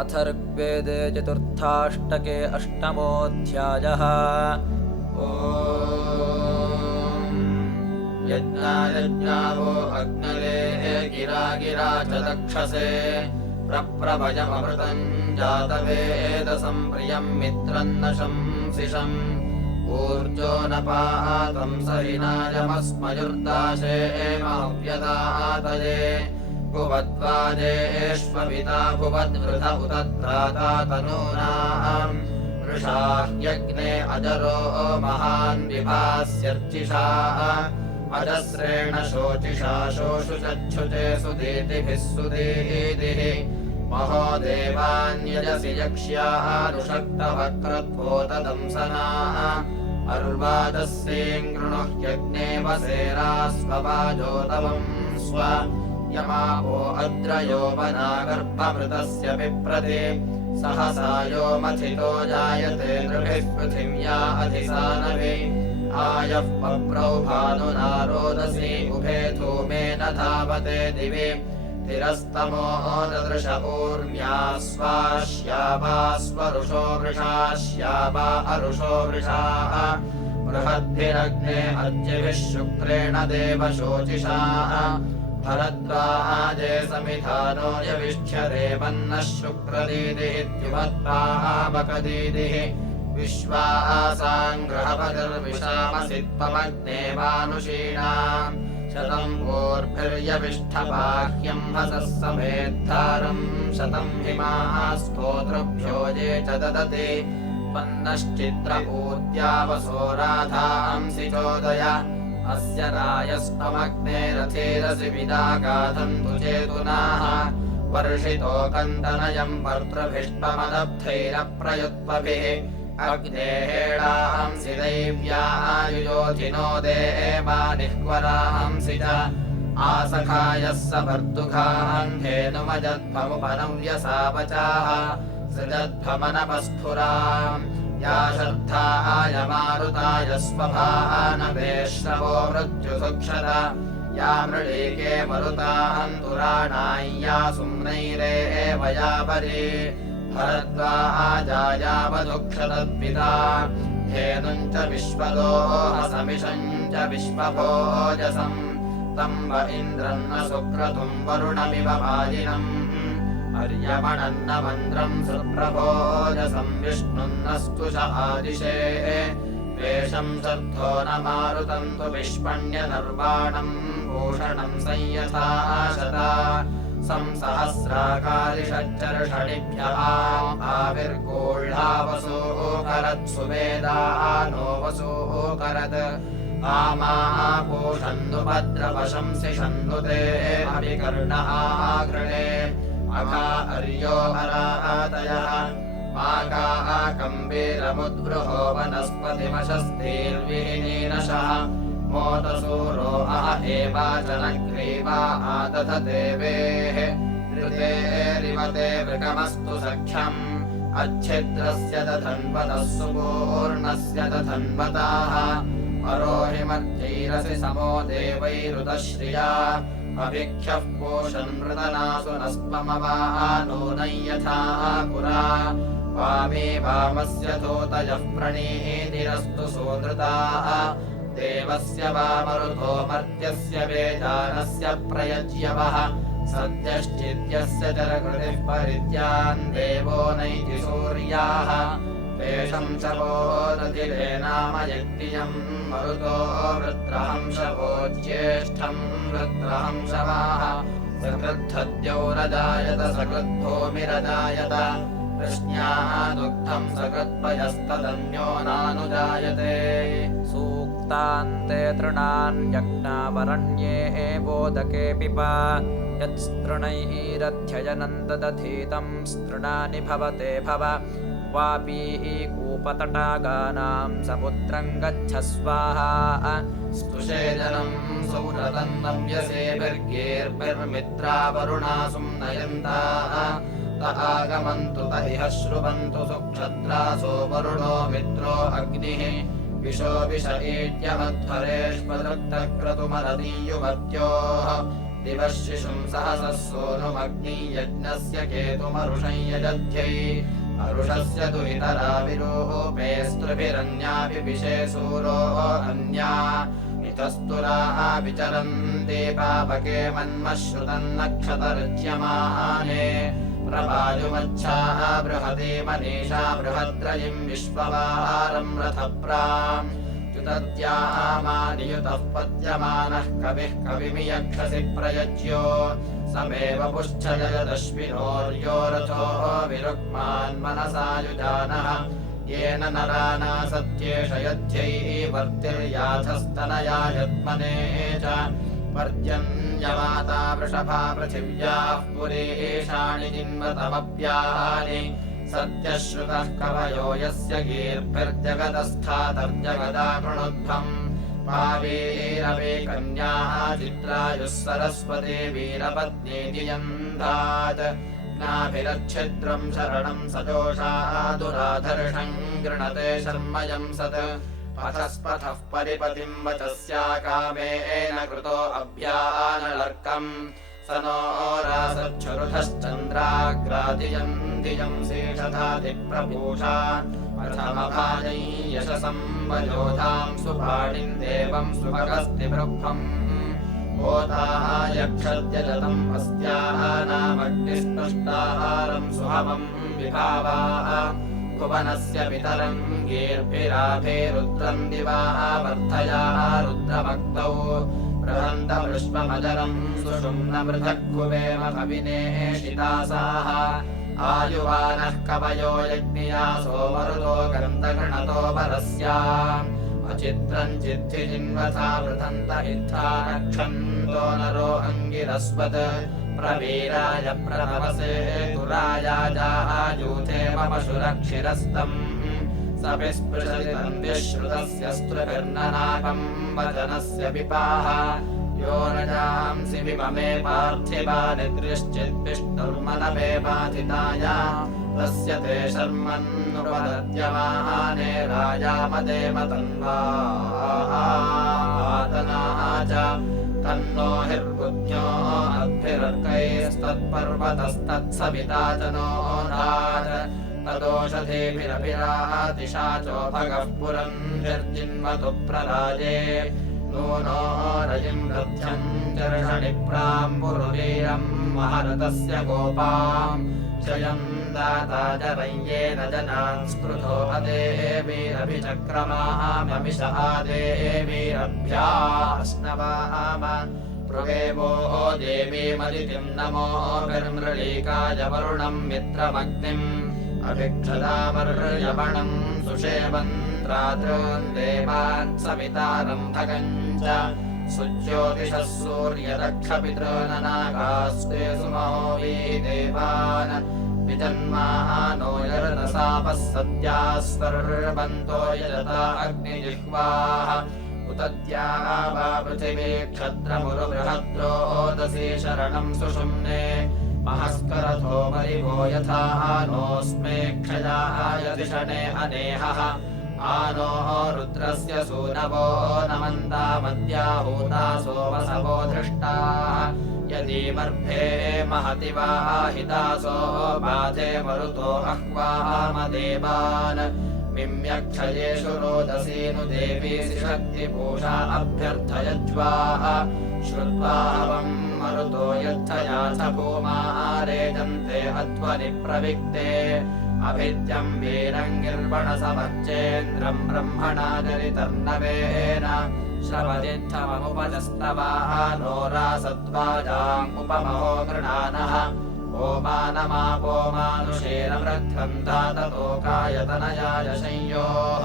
अथर्वेदे चतुर्थाष्टके अष्टमोऽध्यायः। यज्ञायज्ञावो अग्नये गिरा गिरा च दक्षसे प्रप्रभयममृतम् जातवेदसं प्रियम् मित्रम् न शंसिषम् ऊर्जो न पातम् सहिनायमस्मयुर्दाशेमहव्यदातये भुवद्वाजेष्वपिता भुवद्वृथ उतद्भ्राता तनूनाम् वृषाह्यग्ने अजरो महान् विभास्यर्चिषा अजस्रेण शोचिषा शोषुचच्छुचे सुदीतिभिः सुदीतिः महो देवान्यजसि यक्ष्यानुषक्तवक्रत्वोतदंसना अर्वादस्येङ्गृणुह्यग्ने वसेरास्ववाजोतवम् स्व यमापो अद्रयो वनागर्भमृतस्य पिप्रति सहसा यो मथितो जायते नृभिः पृथिव्या अधिसानवे आयः पप्रौ भानुना रोदसी उभे धूमेन धावते दिवि तिरस्तमो ददृश ऊर्म्यास्वाश्यावास्वरुषो वृषाश्यावा अरुषो वृषाः बृहद्भिरग्ने अर्चिभिः शुक्रेण देवशोचिषा भरद्वाजे समिधानो यविष्ठ्यते वन्नः शुक्रदीदिः द्युमत्पावकदीदिः विश्वासाङ्ग्रहपतिर्विषामसित्वमग्ने मानुषीणाम् शतम् वोर्भिर्यविष्ठबाह्यम् हसः समेद्धारम् शतम् हिमाः स्तोतृभ्यो ये च ददति वन्नश्चित्रपूत्यावसो राधांसि चोदय अस्य रायस्त्वमग्ने रथेरसि विदागाधन्तु चेतुनाः वर्षितो कन्दनयम् पर्त्रभिष्टमदब्धैरप्रयुत्पभिः अग्नेहेणांसि दैव्यायुयोधिनो देवानिह्वरांसि च आसखायः सभर्तुघान्धेनुमजध्वमुपनव्यसावचाः सृजध्वमनपस्फुराम् या शर्धाय मारुताय स्वभानवेश्रवो मृत्युसुक्षत या मृळीके मरुतान्तुराणाय्या सुम्नैरेव या परि भरद्वाजायावदुक्षतद्पिता धेनुम् च विश्वदोहसमिषम् च विश्वभोजसम् तम् व इन्द्रम् न सुक्रतुम् वरुणमिव वाजिनम् अर्यमणन्न मन्द्रम् सुप्रभोजसम् विष्णुम् न स्तुष आदिशे वेषम् सर्धो न मारुतम् तु विष्पण्यनर्वाणम् भूषणम् संयथाशता संसहस्राकारिषच्चर्षणिभ्यः आविर्गोळ्हावसूकरत्सुवेदानो वसूकरत् आमापूषन्नुपद्रवशंसि षण्णुते अभिकर्णः गृणे अघा अर्यो अरातयः माकाकम्बीरमुद्वृहो वनस्पतिमशस्तीर्विहीनशः मोदसूरो अह एवाचनग्रीवा आदधते वेः ऋतेरिवते वृकमस्तु सख्यम् अच्छिद्रस्य दधन्वतः सुपूर्णस्य दधन्वताः परोहिमध्यैरसि समो देवैरुदश्रिया अभिख्यः पोषन्मृतनासु नस्त्वमवानूनै यथा पुरा वामे वामस्य धोतयः प्रणीतिरस्तु सोदृताः देवस्य वामरुतो मर्त्यस्य वेदानस्य प्रयज्यवः सद्यश्चिद्यस्य चरकृतिः परित्यान् देवो नैति सूर्याः वेषम् शवोदतिरे नाम यज्ञियम् मरुतो वृत्रहंशवो ज्येष्ठम् वृत्रहंशवाः सकृद्धद्यौ रजायत सकृद्भूमिरजायत कृष्ण्याः दुग्धम् सकृत्पयस्तदन्यो नानुजायते सूक्तान्ते तृणान्यज्ञावरण्ये बोधके पिब यत्स्तृणैरध्ययनम् ददधीतम् स्तृणानि भवते भव वापी कूपतटागानाम् समुद्रम् गच्छ स्वाहा स्तुषेजनम् सौरतन्नव्यसेभिर्गेर्भिर्मित्रावरुणासुम् नयन्ताः त आगमन्तु तदिह श्रुवन्तु सुक्षत्रासो वरुणो मित्रो अग्निः विशो विष ईड्यमध्वरेष्वदृक्तक्रतुमदीयुमत्योः दिवः शिशुं सहसः सोनुमग्नि यज्ञस्य केतुमरुषं यजध्यै अरुषस्य दुहितराविरूपे स्त्रुभिरन्याभिषे सूरो अन्या इतस्तुराः विचरन्ति पावके मन्मश्रुतन्नक्षतरुच्यमाने प्रवायुमच्छाः बृहति मनीषा बृहद्रयिं विश्ववारं रथप्राम् युतत्यामानियुतः पद्यमानः कविः कविमियक्षसि प्रयज्यो समेव पुच्छजयदश्विनोर्यो रथो विरुक्मान्मनसा युजानः येन नराना सत्येष यध्यैः वर्तिर्याथस्तनया यत्मने च पर्जन्यमाता वृषभा पृथिव्याः पुरेशाणि जिन्वतमप्यानि सत्यश्रुतः कवयो यस्य गीर्भिर्जगदस्थातर्जगदा कृणुध्वम् पावीरवे कन्याः चित्रायुः सरस्वती वीरपत्नीति यन्धात् नाभिरच्छिद्रम् शरणम् सजोषाः दुराधर्षम् गृणते शर्मयम् सत् पथस्पथः परिपतिम् वचस्या कामेन कृतो अभ्यानलर्कम् स नो रासच्छरुधश्चन्द्राग्रादियम् शेषधातिप्रभूषा प्रथमभाजै यशसम् वयोधाम् सुपाणिम् देवम् सुभगस्तिवृभम् होताः यक्षद्यजतम् अस्याः नामग्निस्पष्टाहारम् सुहवम् विभावाः भुवनस्य पितरम् गीर्भिराभिरुद्रम् दिवाः वर्धयाः रुद्रभक्तौ बृहन्तमृष्ममजरम् सुषुम्नमृथक्कुवेम कविनेशितासाः आयुवानः कवयो यज्ञिया सोमरुतो गन्धगृणतो परस्या अचित्रम् चिद्धि जिन्वथा वृथन्त इत्था नक्षन्तो नरो अङ्गिरस्वत् प्रवीराय प्रणवसे तुरायाजायूथे मम शुरक्षिरस्तम् सपिस्पृशति तन्विश्रुतस्य स्त्रुभिर्ननाकम् वचनस्य पिपाः यो न जांसि विममे पार्थिवा निद्रिश्चिद्विष्णुर्मनमे बाधिताय तस्य ते शर्मन्नुपदत्यमाने राजामदेव तन्वातनाः च तन्नो हिर्बुद्ध्यो अद्भिरर्कैस्तत्पर्वतस्तत्सविता च नो नाथ तदोषधेभिरभिरातिशाचो भगः पुरम् निर्जिन्वतु प्रराजे नूनो रजिम् रथ्यम् चर्षणिप्राम् पुरुवीरम् महरतस्य गोपाम् क्षयम् दाता जरय्येन जनान् स्पृथो अदेवीरभिचक्रमाममिष आदेवीरभ्यास्नवाम पृगेवो देवीमदितिम् नमोभिर्मृळीकाय वरुणम् मित्रमग्निम् अभिक्षदामर्यवणम् सुषेवन्त्रातॄन् देवान् सवितारम् भगम् च सुज्योतिषः सूर्यदक्षपितॄननागास्ते सुमहोवी देवान् विजन्मानो यरदसापः सद्याः सर्वन्तो यजता अग्निजिह्वाः उतद्याः वा पृथिवी क्षत्रमुरुबृहद्रोदसी शरणम् सुषुम्ने महस्करथो मरिवो यथा नोऽस्मे क्षयाः यतिषणे अनेहः आनोः रुद्रस्य सूनवो नमन्तामद्याहूता सोमसवो धृष्टाः यदीमर्भे महति वाहितासो बाधे मरुतो अह्वामदेवान् मिम्यक्षयेषु रोदसीनु देवी शक्तिपूषा अभ्यर्थयज्वाः श्रुत्वा हवम् मरुतो यद्धयाथ भूमा रेजन्ते अध्वनि प्रविक्ते अभिद्यम् वीरङ्गिर्वणसमर्चेन्द्रम् ब्रह्मणा जरितर्नवेन श्रवदिद्धममुपजस्तवाः नोरासद्वाजाम् उपमहो गृणानः ओमानमापोमानुषेण वृद्धम् धाततोकायतनयाय संयोः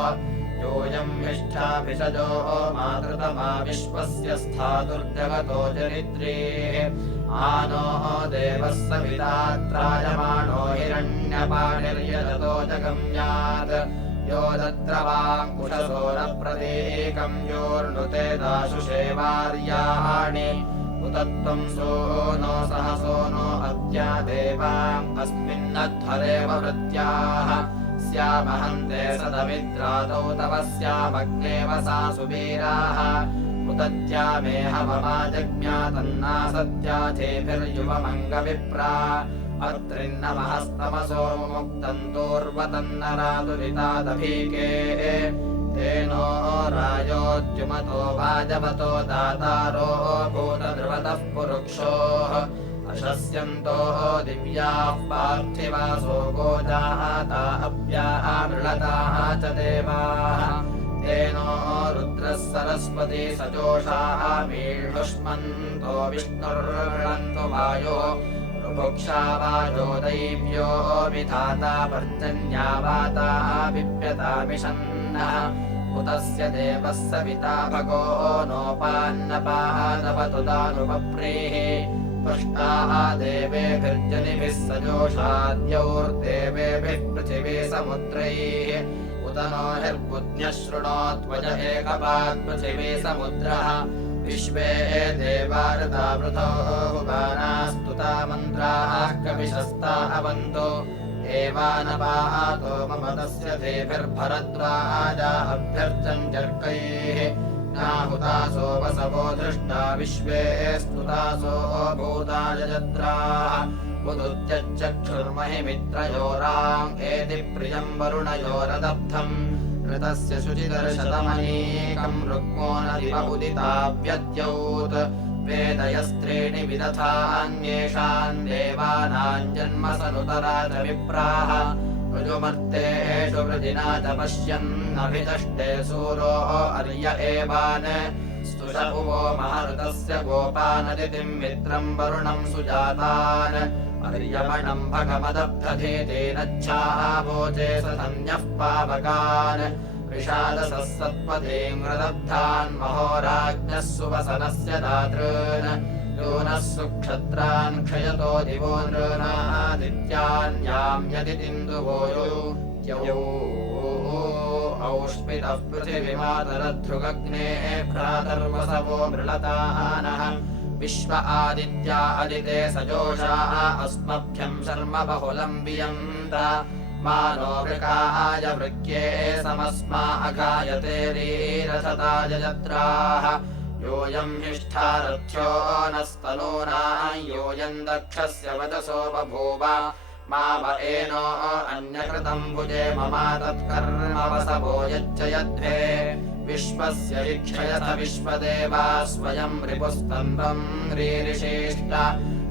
योऽयम् विष्ठाभिषजो मातृतमा विश्वस्य स्थातुर्जगतो जनित्रीः आनोः देवः सवितात्रायमाणो हिरण्यपाणिर्यजतो जगम्यात् यो दद्रवाङ्कुशसो न प्रतीकम् योर्नुते दाशुषेवार्याणि उत त्वम् सोनो सहसो नो अद्या देवाम् अस्मिन्नध्वरेव वृत्याः स्यामहन्ते सदमिद्रातौ तव स्यामग्नेव सा सुवीराः मुदत्यामे हवमाजज्ञातन्नासत्याथेभिर्युवमङ्गविप्रा अत्रिन्नमहस्तमसो मुक्तन्तोर्वतन्नरातुरितादभीके तेनो राजोद्युमतो वाजवतो दातारो भूतध्रुवतः पुरुक्षोः अशस्यन्तो दिव्याः पार्थिवासो गोजाता अव्यामृळताः च देवाः तेनो रुद्रः सरस्वती सजोषाः मीढुष्मन्तो विष्णुर्वृणन्तो वायो ऋभुक्षा वाजो दैव्यो विधाता पर्जन्यावाता विप्यतामिषन्नः उतस्य देवः सविता भगो नोपान्नपादवतु दानुपप्रीः पृष्टाः देवेभिर्जनिभिः सजोषाद्यौर्देवेभिः पृथिवी समुद्रैः उत नो हिर्बुद्ध्यः शृणोत्वज एकपात् पृथिवी समुद्रः विश्वे देवारता वृथो हुबानास्तुता मन्त्राः कविशस्ता अवन्तो एवानपातो मम तस्य देभिर्भरद्वाजा अभ्यर्चन् जर्कैः नाहुतासो वसवो दृष्टा विश्वे स्तुतासो भूतायजत्राः उदुत्यच्चक्षुर्महिमित्रयोराम् एति प्रियम् वरुणयोरदब्धम् ऋतस्य शुचिदर्शतमनीकम् रुक्मो नदिव उदिताव्यद्यौत् वेदयस्त्रीणि विदधान्येषाम् देवानाम् जन्मसनुतरा च विप्राः ऋजुमर्तेषु वृजिना च पश्यन्नभिदष्टे सूरो अर्य एवान् स्तुष उवो महऋतस्य गोपानदितिम् मित्रम् वरुणम् सुजातान् अर्यमणम् भगमदब्धधेतेनच्छावोचे सधन्यः पावकान् विषादसः सत्पथेङ्ग्रदब्धान् महोराज्ञः सुवसनस्य दातॄन् योनः सुक्षत्रान् क्षयतो दिवो नृणादित्यान्याम्यदितिन्दुवो यो औष्मितः पृथिवीमातरध्रुगग्ने भ्रातर्वसवो मृळतानः विश्व आदित्या अदिते सजोषाः अस्मभ्यम् शर्म बहुलम् वियन्त मानो वृकाय वृक्ये समस्मा अगायते रीरथताय जत्राः योऽयम् हिष्ठारथ्यो नस्तनूना योऽयम् दक्षस्य वचसो बभूव माव एनो अन्यकृतम् भुजे ममा तत्कर्म वसवो यच्च यद्भे विश्वस्य विक्षयथ विश्वदेवा स्वयम् रिपुस्तम्भम् रीरिषेष्ट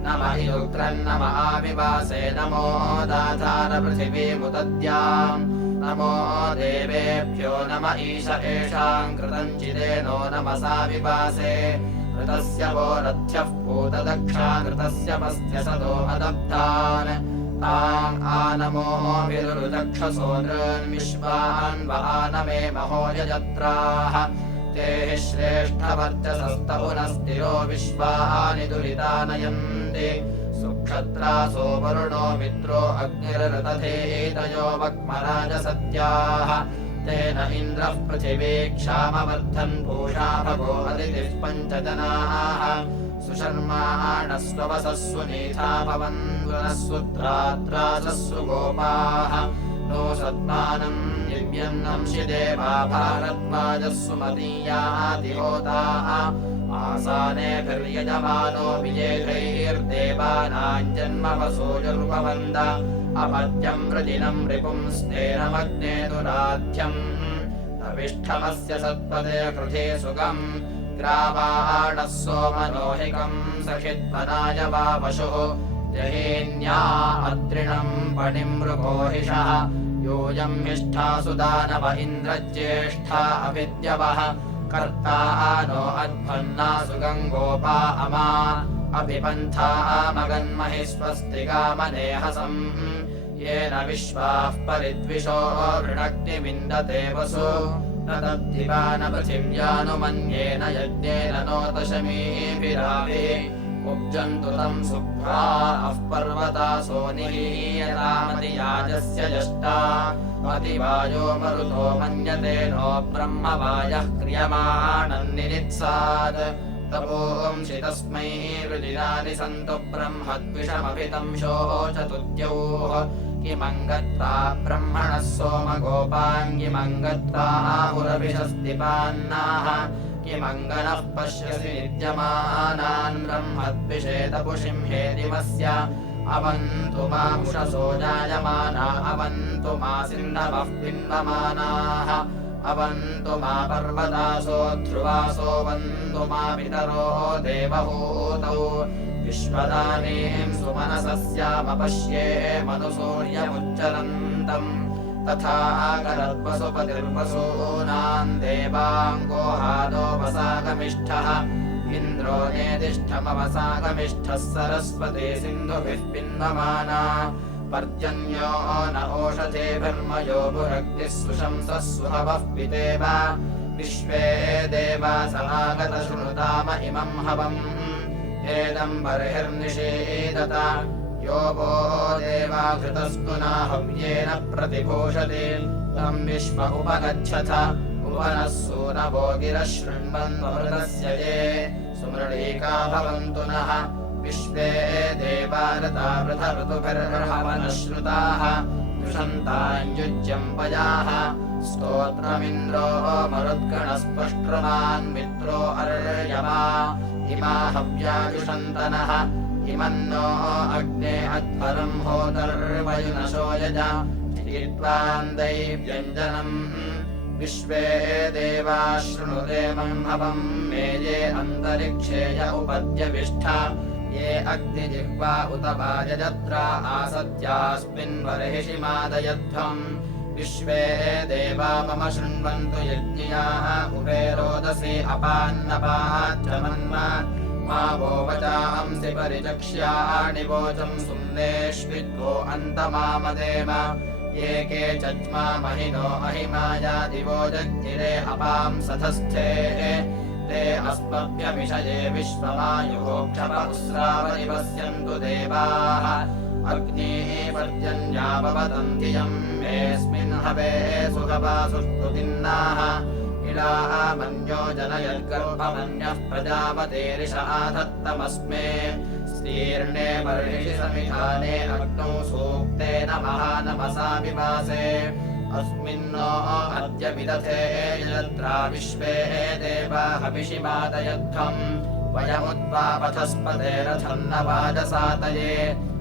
नम इरुग्रन्नम आविवासे नमो दाधार पृथिवीमुदद्याम् नमो देवेभ्यो नम ईश एषाम् कृतञ्चिदेनो नमसा विवासे ऋतस्य वो रथ्यः पूतदक्षा कृतस्य पस्त्य सदो अदब्धान् ताम् आनमोभिरुदक्षसो नृन्विश्वान् वहानमे महो यजत्राः ते हि श्रेष्ठवर्चसस्तपुनस्तिरो विश्वानि दुरितानयन्ति सुक्षत्रासो वरुणो मित्रो अग्निरृतधेतयो वक्मराजसत्याः तेन इन्द्रः पृथिवी क्षामवर्धन् पूषा भगो अदितिः पञ्चजनाः सुशर्माणः स्ववसस्सु नीथा भवन्वनः सुत्रात्रासस्सु गोपाः नो सद्मानम् दिव्यन्नंशि देवा भारद्वाजस्सु मदीयातिहोताः आसानेभिर्यजमानो विजेधैर्देवानाम् जन्मवसूयुर्ववन्द अपत्यम् वृजिनम् रिपुंस्तेनमग्ने दुराध्यम् तविष्ठमस्य सत्पदे कृते सुगम् ग्रावाणः सोमनोहिकम् सखित्वनाय वा पशुः जहेन्या अत्रिणम् पणिम् मृगोहिषः योऽयम् हिष्ठासु दानव इन्द्रज्येष्ठा अभिद्यवः कर्ता नो अध्वन्नासु गङ्गोपा अमा अभिपन्था मगन्महि स्वस्तिगामनेहसम् येन विश्वाः परिद्विषो वृणग्निविन्दते वसु न तद्दिवान पृथिव्यानुमन्येन यज्ञेन नोतशमीभिराभि उपजन्तु तम् सुप्रा अः पर्वतासो निहीयतामतियाजस्य जष्टा अतिवायो मरुतो मन्यते नो ब्रह्मवायः क्रियमाणम् निरित्सात् तपोंसि तस्मै रुदिनानि सन्तु ब्रह्मद्विषमभितं शोचतुद्यौः किमङ्गत्वा ब्रह्मणः सोमगोपाङ्गिमङ्गत्वा आहुरभिषस्तिपान्नाः किमङ्गनः पश्यसि नित्यमानान् ब्रह्मद्विषेतपुषिं हेदिमस्य अवन्तु मा उषसो जायमाना अवन्तु मा सिन्धवः पिन्वमानाः अवन्तु मा पर्वतासो ध्रुवासो वन्तु मा पितरो देवहूतौ विश्वदानीं सुमनसस्यामपश्ये मनुसूर्यमुच्चरन्तम् तथा करद्वसुपतिर्वसूनाम् देवाङ्गोहादोपसागमिष्ठः इन्द्रो नेदिष्ठमवसागमिष्ठः सरस्वती सिन्धुभिः पिन्वमाना पर्जन्यो न ओषधेभिर्मयो भुरग्निः सुशंसः सुहवः पितेव विश्वे देवा समागतशृणुताम इमम् हवम् एदम् बर्हिर्निषेदत यो वो देवाघृतस्तुना हव्येन प्रतिभूषति तम् विश्व उपगच्छथ उपनः सूनवो गिरः शृण्वन्मृतस्य ये सुमृळीका भवन्तु नः विश्वे देवारता वृथऋतुभिर्हवनश्रुताः दुषन्ताञ्युज्यम् पयाः स्तोत्रमिन्द्रो मरुद्गणस्पष्ट्रमान् मित्रो अर्यमा इमा हव्यायुषन्तनः इमन्नो अग्ने अध्वरम् होतर्वयुनशो यज चित्वान् दैव्यञ्जनम् विश्वे देवा शृणुदेमम् हवम् मे ये अन्तरिक्षे य उपद्यविष्ठ ये अग्निजिह्वा उत वाजयत्रा आसत्यास्मिन् बर्हिषि मादयध्वम् विश्वे देवा मम शृण्वन्तु यज्ञियाः उभे रोदसी अपान्नपाच्चमन्म मा वो वचांसि परिचक्ष्याणि वोचम् सुम्नेष्विद्वो अन्तमामदेम ये के चज्मा महिनो अहिमाया दिवो जज्ञिरे अपां सथस्थे ते अस्मभ्यमिषये विश्वमायुः क्षपउस्रावनिवस्यन्तु देवाः अग्निपर्जन्यापवतन्ति यम् मेऽस्मिन् हवे सुखवासुष्टुतिन्नाः इलाः मन्यो जनयद्गर्भमन्यः प्रजापतेरिष आधत्तमस्मे स्तीर्णे बर्हिषि समिधाने अग्नौ सूक्तेन महानमसा विवासे अस्मिन्नो अद्य विदथे यत्रा विश्वे देवा हविषि मादयध्वम् वयमुद्वापथस्पते रथन्न वाजसातये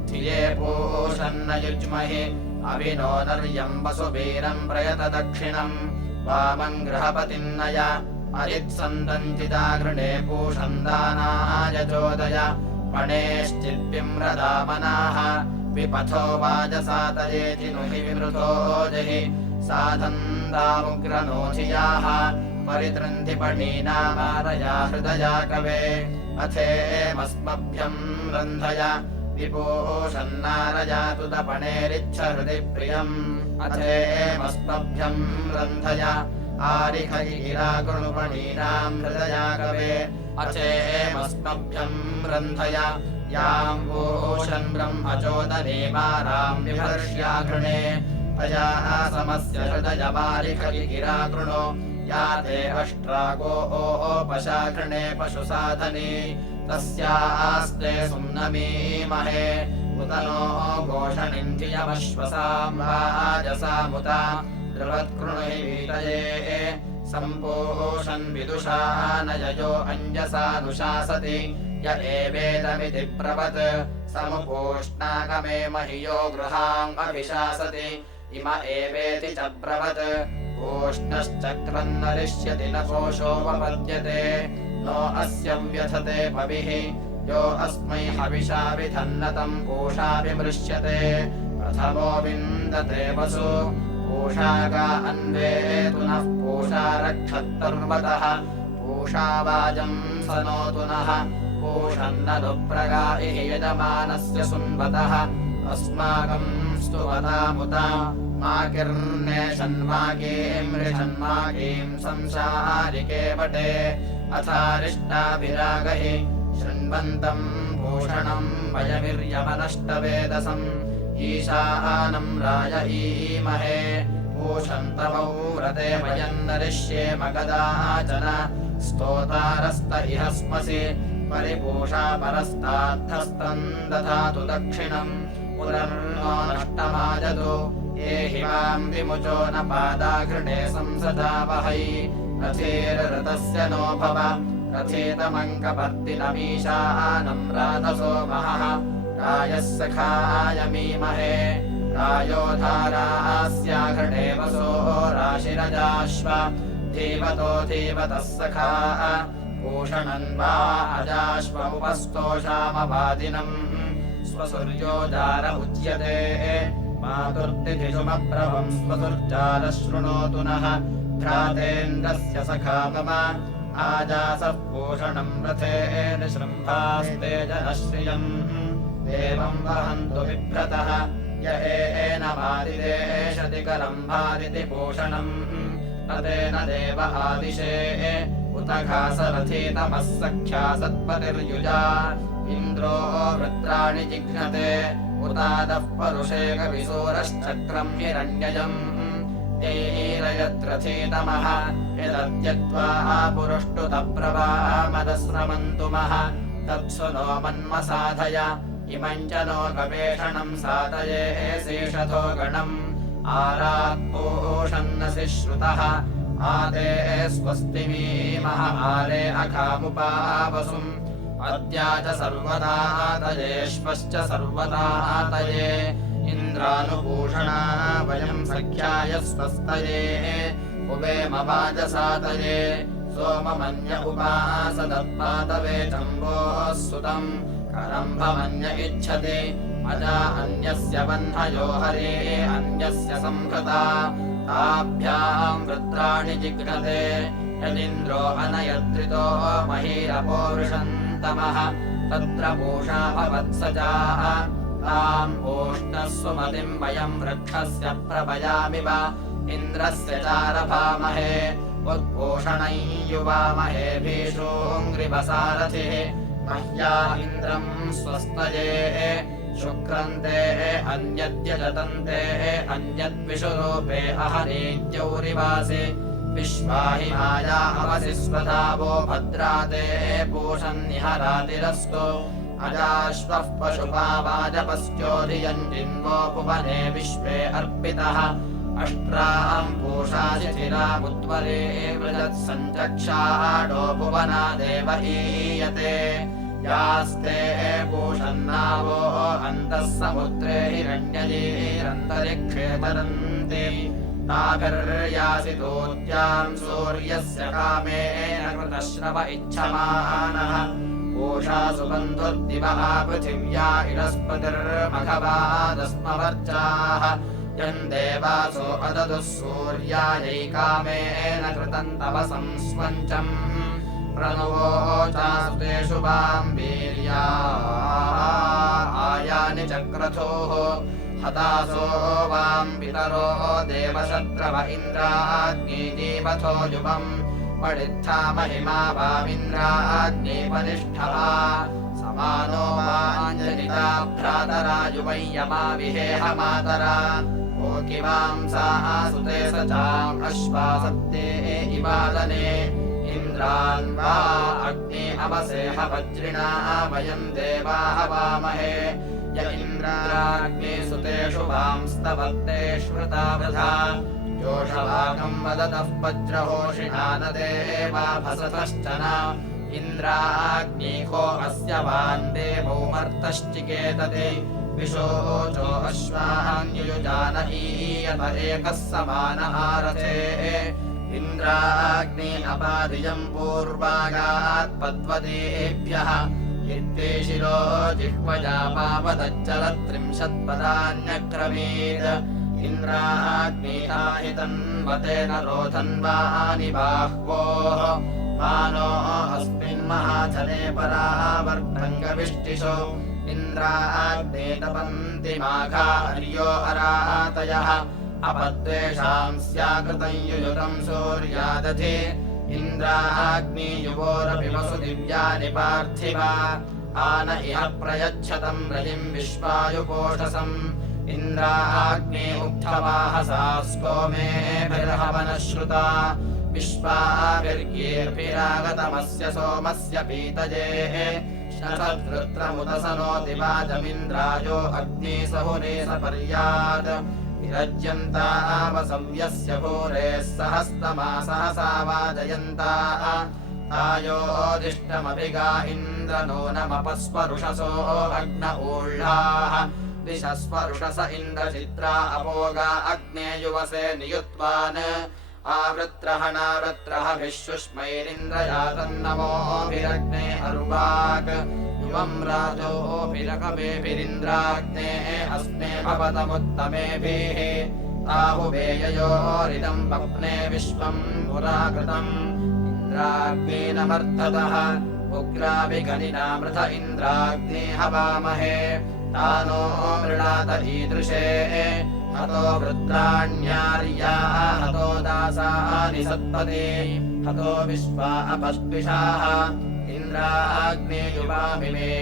धिये पूषन्न युज्महि अविनो नर्यम् वसुवीरम् प्रयत दक्षिणम् वामम् गृहपतिन्नय अरित्सन्दन्तिदागृणे पूषन्दानाय चोदय पणेश्चिद्विम्रदामनाः विपथो वाजसातयेति नुहि विमृतो जहि साधन्दामुग्रनोधियाः परितृन्धि पणीनामारया हृदया कवे अथेमस्मभ्यम् रन्धय विपूषन्नारजातु दपणेरिच्छ हृदि प्रियम् अथेमस्मभ्यम् रन्धय आरिखगिराकृणुपणीनाम् हृदया कवे अथेमस्मभ्यम् रन्धय याम् पूषन् ब्रह्मचोदनीमाराम् विभर्ष्याघृणे अजाः समस्य हृदयमारिखगिराकृणो या ते अष्ट्रागोपशाघृणे पशुसाधनी तस्यास्ते सुम्नमीमहे उत नो घोषणिन्धियमश्वसाम् वाजसामुत द्रवत्कृणुहि वीतये सम्पूषन् विदुषा नययो अञ्जसानुशासति य एवेदमिति ब्रवत् समुपूष्णागमे महियो गृहाम् अभिशासति इम एवेति च ब्रवत् पूष्णश्चक्रन्नरिष्यति न कोशोपपद्यते नो अस्य व्यथते पविः यो अस्मै हविषा विधन्नतम् पूषा विमृश्यते प्रथमो विन्दते वसु पूषागा अन्वेतु नः पूषा रक्षत्तर्वतः पूषा वाजम् सनोतु नः पूषन्ननुप्रगायिः यजमानस्य सुन्वतः अस्माकम् स्तुवतामुत माकिर्नेषन्माकीम् ऋषन्माकीम् संसारिके वटे अथारिष्टाभिरागहि शृण्वन्तम् भूषणम् वयमिर्यमनष्टवेदसम् ईशानम् राजईमहे पूषन्तमौ रते वयन्नरिष्येम कदाचन स्तोतारस्त इह स्मसि परिपूषा परस्ताद्धस्तम् दधातु दक्षिणम् पुनर्नो नष्टमाजतु ये हि माम् विमुचो न पादाघृणे संसदावहै रथेररथस्य नो भव रथेतमङ्कपर्तिनमीशानम् रातसो महः रायः सखाय मीमहे रायो धारास्याघृणे वसो राशिरजाश्व धीवतो धीवतः सखा पूषणन् वा अजाश्वमुपस्तोषामवादिनम् स्वसूर्यो जार उच्यते मातुर्तिथिषुमप्रभम् स्वसुर्जारः शृणोतु नः भ्रातेन्द्रस्य सखा मम आजासः पूषणम् रथेन शृम्भास्ते जनश्रियम् देवम् वहन्तु बिभ्रतः य एनमादिदेशति करम्भादिति पूषणम् तदेन देव आदिशे उत घासरथीतमः सख्या सत्पतिर्युजा इन्द्रो वृत्राणि जिघ्नते उतादः परुषे कविसूरश्चक्रम् हिरण्यजम् एरयत्रथीतमः यदत्यत्वा पुरुष्टुतप्रवामदस्रमन्तुमः तत्सु नो मन्मसाधय इमम् च नो गवेषणम् साधये शेषतो गणम् आरात्पूषन्नसि श्रुतः आदे स्वस्तिमीमः आरे अखामुपावसुम् अद्या च सर्वदातयेष्वश्च सर्वदातये इन्द्रानुपूषणा वयम् सख्याय स्वस्तये उवेमवाजसातये सोममन्य उपासदत्पादवे चम्बोः सुतम् करम्भमन्य इच्छति अजा अन्यस्य वह्नयो हरे अन्यस्य संहृता ताभ्याम् वृत्राणि जिघ्नते यदिन्द्रो अनयद्रितो महीरपोरुषन्तमः तत्र पूषा भवत्सजाः ताम् पूष्णः सुमतिम् वयम् वृक्षस्य प्रभयामिव इन्द्रस्य चारभामहे उत्पूषणै युवामहे भीषोऽङ्घ्रिवसारथिः मह्या इन्द्रम् स्वस्तये शुक्रन्ते अन्यद्यजतन्ते अन्यद्विषुरूपे अहनीत्यौरिवासि विश्वाहि माया अवसि स्वधावो भद्राते पूषन्निहरातिरस्तु अजाश्वः पशुपा वाजपस्योधियम् जिन्वो भुवने विश्वे अर्पितः अष्ट्राम् पूषाशिथिरामुत्वरे वृजत्सञ्चक्षाडो भुवना देव ईयते यास्ते पूषन्नावो अन्तः समुद्रे हिरण्यजीरन्तरिक्षे तरन्ति ताभिर्यासितोद्याम् सूर्यस्य कामेन कृतश्रव इच्छमानः पूषासु बन्धुर्दिवः पृथिव्या इडस्पतिर्मघवादस्मवर्चाः यम् देवासो अददुः सूर्यायै कामेन कृतम् तपसम् स्वञ्चम् प्रणवोचासुतेषु वाम् वीर्या आयानि चक्रथोः हतासो वाम् पितरो देवशत्रव इन्द्राग्निजीवथो युवम् पडित्था महिमा वामिन्द्राग्निपनिष्ठः समानो वाञ्जनिता भ्रातरा युवय्यमा विहेह मातरा ओकिवांसाः सुते सचाम् अश्वासत्ते इवादने इन्द्रान् वा अग्नि अवसेह वज्रिणा वयम् देवा हवामहे य इन्द्राग्निसुतेषु वांस्तवत्ते श्रुता वृथा जोषवाकम् वदतः वज्रहोषिणा न देवाभसतश्च न इन्द्राग्निको अस्य वान् देवो मर्तश्चिकेतति विशोचो अश्वान्युयुजान ईयत एकः समान आरथे इन्द्राग्नि अपादियम् पूर्वागात् पद्वतेभ्यः इत्तेशिरो जिह्वजा पावदच्चलत्रिंशत्पदान्यक्रमीत् इन्द्राग्निताहितन्वतेन रोधन्वानि बाह्वोः मानो अस्मिन्महाजने परावर्तङ्गविष्टिषो इन्द्राग्नेतपन्ति माघा हर्यो अरातयः अपद्वेषाम् स्याकृतम् युयुतम् सूर्यादधि इन्द्राग्नियुवोरपि वसु दिव्यानि पार्थिवा आन इह प्रयच्छतम् रजिम् विश्वायुपोषसम् इन्द्राग्नि उक्थवाहसा स्तोमेभिर्हवनश्रुता विश्वाभिर्गीर्भिरागतमस्य सोमस्य पीतजेः शतद्रुत्रमुदसनोति वाजमिन्द्रायो अग्निसहुरे सपर्यात् विरज्यन्तावसव्यस्य भूरेः सहस्तमा सहसा वाजयन्ता तायोदिष्टमभिगा इन्द्रनो नमपस्वरुषसो अग्न ऊर्ढाः दिशस्वरुषस इन्द्रचित्रा अपोगा अग्ने युवसे नियुत्वान् आवृत्रहणावृत्रः विश्वस्मैरिन्द्रयातन्नमोभिरग्ने अरुवाक् युवम् राजोभिरकमेभिरिन्द्राग्ने अस्मे भवतमुत्तमेभिः ताहुवेययोरिदम् पप्ने विश्वम् पुराकृतम् इन्द्राग्नेनमर्थतः उग्राभिगनिनामृत इन्द्राग्ने हवामहे तानो मृणात ईदृशे हतो वृत्राण्यार्याः हतो दासानि सत्पदे हतो विश्वा अपस्पिषाः इन्द्राग्ने युवामिमे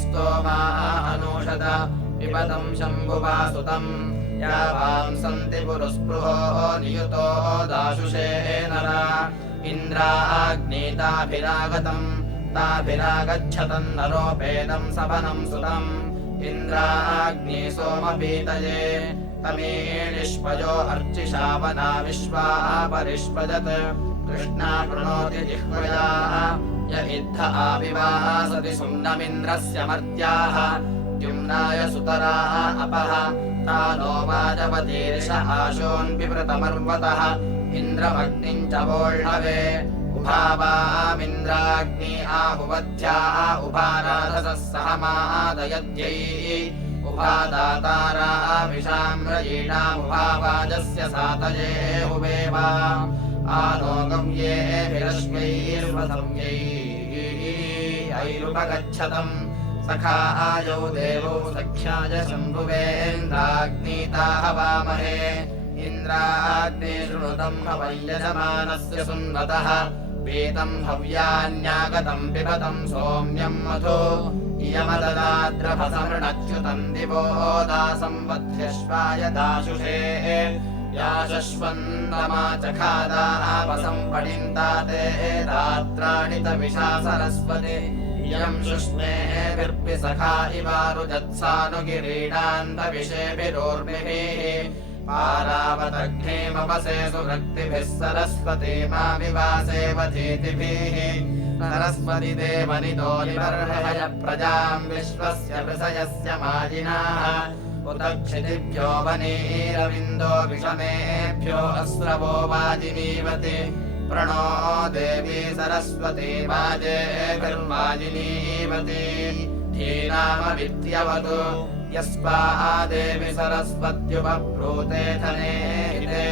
स्तोमाः अनूषत पिबतं शम्भुवासुतम् यावां सन्ति पुरुस्पृहो नियुतो दाशुषे नरा इन्द्राग्नेताभिरागतम् ताभिरागच्छतम् नरोपेदम् सवनम् सुतम् इन्द्राग्ने सोमपीतये तमीनिष्पयो अर्चिषावना विश्वा परिष्पजत् कृष्णा प्रणोति जिह्वया य इद्ध आविवासति सुम्नमिन्द्रस्य मर्त्याः द्युम्नाय सुतराः अपः तानो वाजवतीर्ष आशोन्विवृतमर्वतः इन्द्रमग्निम् च वोढवे उभावामिन्द्राग्नि आहुवध्याः उभाराधसः सहमादयद्यै उभादातारा विषाम्रयीणामुभावाजस्य सातये हुवेवा आलोकव्येभिरश्मैर्वसंयैरुपगच्छतम् सखा आयौ देवौ सख्याय शम्भुवेन्द्राग्नीता हवामहे इन्द्राग्ने शृणुतम् हवयजमानस्य सुन्वतः पीतम् हव्यान्यागतम् पिबतम् सोम्यम् मधु इयमददाद्रभसमृणच्युतम् दिवो दासंवध्यश्वाय दाशुषे याशश्वन्दमा चखादापसम् पणिन्ता ते दात्राणि तविषा सरस्वति इयम् शुष्मेभिर्पि सखा इवारुजत्सानुगिरीणान्तविषेभिरोर्मिभिः पारावदग्नेमवसे सुभक्तिभिः सरस्वती मामिवासेवधीतिभिः सरस्वति देवनितो निबर्हय प्रजाम् विश्वस्य वृषयस्य मायिनाः उत क्षितिभ्यो वनीरविन्दो विषमेभ्यो अस्रवो वाजिनीवति प्रणो देवी सरस्वती वाजेभिर्वाजिनीवति धीनामविद्यवतु यस्वा देवि सरस्वत्युपब्रूते धने हिते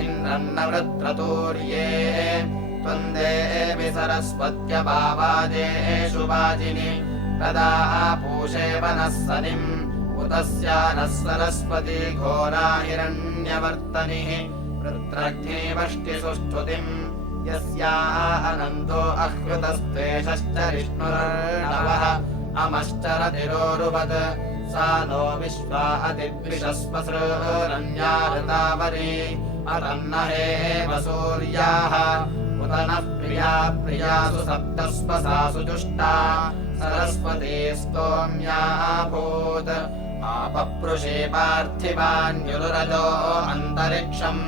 इन्द्रन्नवृत्रतूर्ये त्वम् देवि सरस्वत्यभावाजेषु वाजिनि तदा पूषे वनः सनिम् उतस्या नः सरस्वती घोरा हिरण्यवर्तनिः वृत्रग्निवष्टिसुष्ठुतिम् यस्याः अनन्तो अह्वतस्त्वेषश्चरिष्णुर्णवः अमश्चरतिरोरुवत् सा नो विश्वा अतिद्विषस्वसृरन्याहृतावरी अतन्नहे वसूर्याः उत नः प्रिया प्रियासु सप्तस्वसासु जुष्टा सरस्वती स्तोम्याभूत् आपप्रुषे पार्थिवान्युरुरजो अन्तरिक्षम्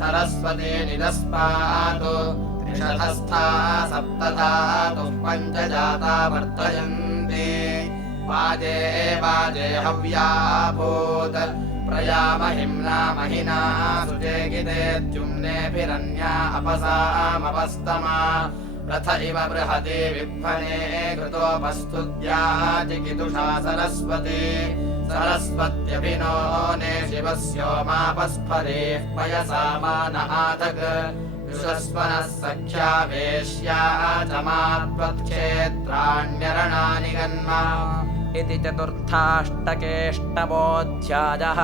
सरस्वती निदस्पातु त्रिशतस्था सप्तधातुः पञ्चजाता वर्तयन्ति वाजे वाजे हव्याभूत् प्रयामहिम्ना महिना सुचेगिते द्युम्नेभिरन्या अपसामपस्तमा रथ इव बृहति विभ्वने कृतोपस्तुत्या चिकितुषा सरस्वती सरस्वत्यभिनो ने शिवस्योमापस्फरेः पयसा मान आतक युषस्वनः सख्या वेश्या च मात्वत्क्षेत्राण्यरणानि गन्मा इति चतुर्थाष्टकेष्टमोऽध्यायः।